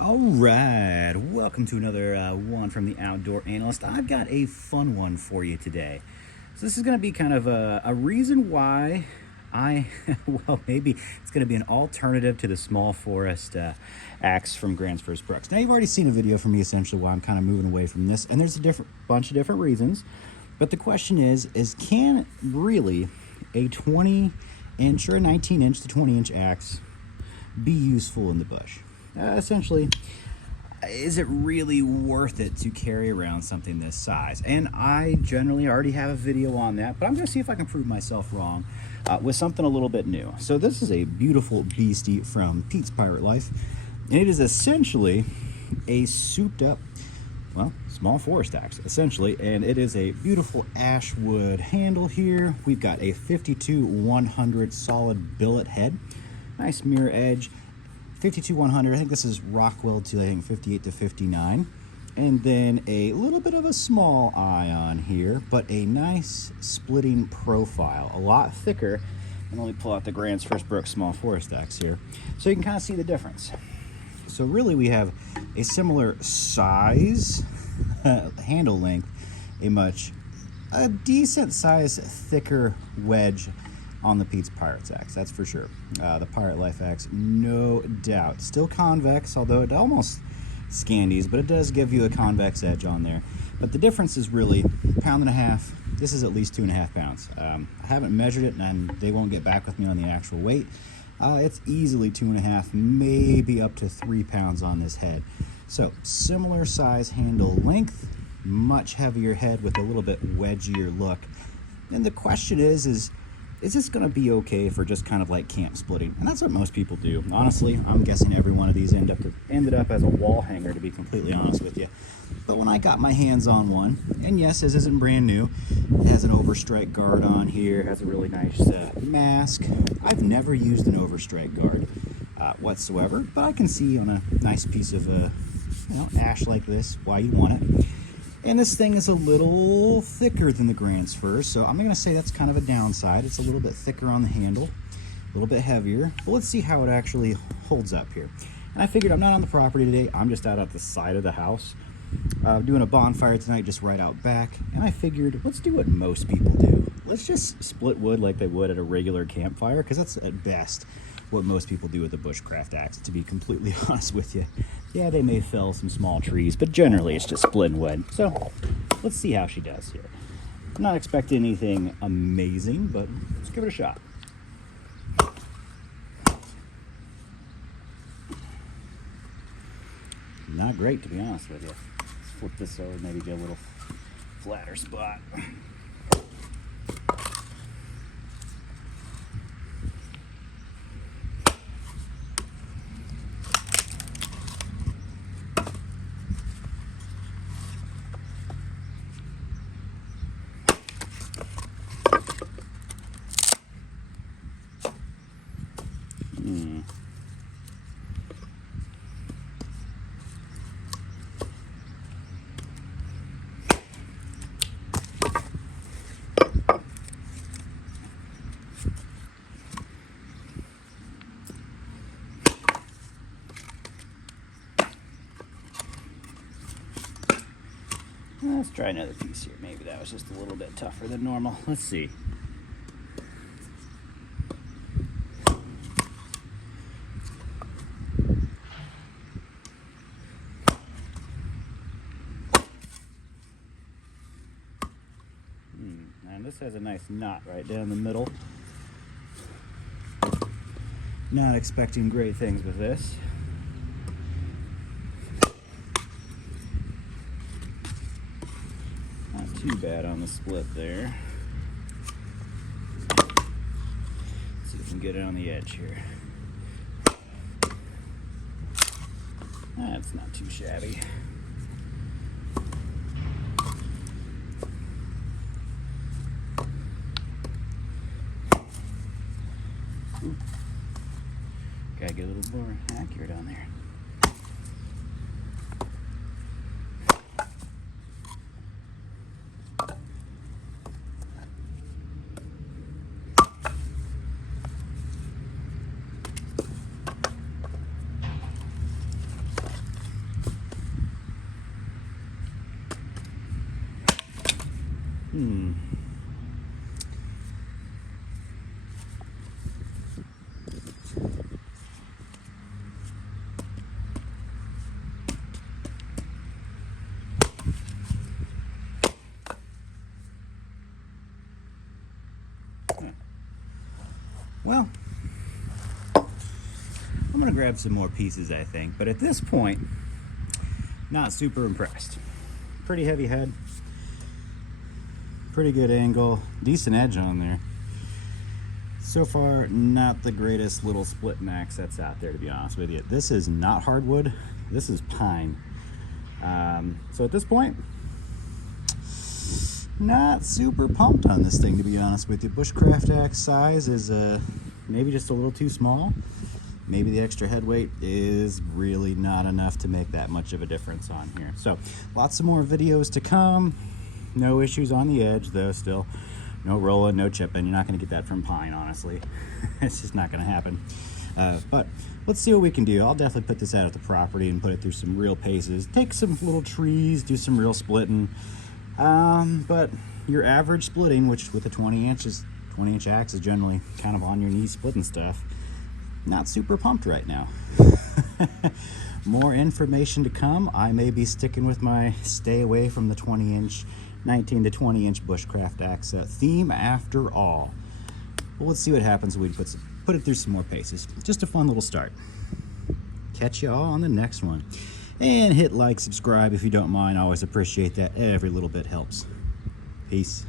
All right, welcome to another one from the Outdoor Analyst. I've got a fun one for you today. So this is going to be kind of a reason why well, maybe it's going to be an alternative to the small forest axe from Gransfors Bruk. Now, you've already seen a video from me essentially why I'm kind of moving away from this, and there's a bunch of different reasons. But the question is can really a 20-inch or a 19-inch to 20-inch axe be useful in the bush? Essentially, is it really worth it to carry around something this size? And I generally already have a video on that, but I'm going to see if I can prove myself wrong with something a little bit new. So this is a beautiful beastie from Pete's Pirate Life, and it is essentially a souped up, well, small forest axe, essentially, and it is a beautiful ash wood handle here. We've got a 52-100 solid billet head, nice mirror edge, 52-100, I think this is Rockwell to, I think, 58 to 59. And then a little bit of a small eye on here, but a nice splitting profile, a lot thicker. And let me pull out the Gransfors Bruk small forest axe here, so you can kind of see the difference. So really we have a similar size, handle length, a decent size thicker wedge on the Pete's Pirates axe, that's for sure. The Pirate Life axe, no doubt. Still convex, although it almost scandies, but it does give you a convex edge on there. But the difference is really £1.5 pounds. This is at least 2.5 pounds. I haven't measured it, and they won't get back with me on the actual weight. It's easily 2.5, maybe up to 3 pounds on this head. So similar size handle length, much heavier head with a little bit wedgier look. And the question is this going to be okay for just kind of like camp splitting? And that's what most people do. Honestly, I'm guessing every one of these ended up as a wall hanger, to be completely honest with you. But when I got my hands on one, and yes, this isn't brand new, it has an overstrike guard on here, has a really nice mask. I've never used an overstrike guard whatsoever, but I can see on a nice piece of ash like this why you want it. And this thing is a little thicker than the Gransfors, so I'm going to say that's kind of a downside. It's a little bit thicker on the handle, a little bit heavier. But let's see how it actually holds up here. And I figured I'm not on the property today. I'm just out at the side of the house doing a bonfire tonight, just right out back. And I figured, let's do what most people do. Let's just split wood like they would at a regular campfire, because that's at best what most people do with a bushcraft axe, to be completely honest with you. Yeah, they may fell some small trees, but generally it's just splitting wood. So let's see how she does here. I'm not expecting anything amazing, but let's give it a shot. Not great, to be honest with you. Let's flip this over, maybe get a little flatter spot. Let's try another piece here. Maybe that was just a little bit tougher than normal. Let's see. And this has a nice knot right down the middle. Not expecting great things with this. Not too bad on the split there. Let's see if we can get it on the edge here. That's not too shabby. Ooh. Gotta get a little more accurate on there. Hmm. Well, I'm gonna grab some more pieces, I think, but at this point, not super impressed. Pretty heavy head, pretty good angle, decent edge on there. So far, not the greatest little split max that's out there, to be honest with you. This is not hardwood, this is pine. So at this point, not super pumped on this thing, to be honest with you. Bushcraft axe size is maybe just a little too small. Maybe the extra head weight is really not enough to make that much of a difference on here. So lots of more videos to come. No issues on the edge though, still. No rolling, no chipping. You're not gonna get that from pine, honestly. It's just not gonna happen. But let's see what we can do. I'll definitely put this out at the property and put it through some real paces. Take some little trees, do some real splitting. But your average splitting, which with a 20-inch axe is generally kind of on your knees splitting stuff, not super pumped right now. More information to come. I may be sticking with my stay away from the 19 to 20 inch bushcraft axe theme after all. Well, let's see what happens when we put it through some more paces. Just a fun little start. Catch you all on the next one. And hit like, subscribe if you don't mind. I always appreciate that. Every little bit helps. Peace.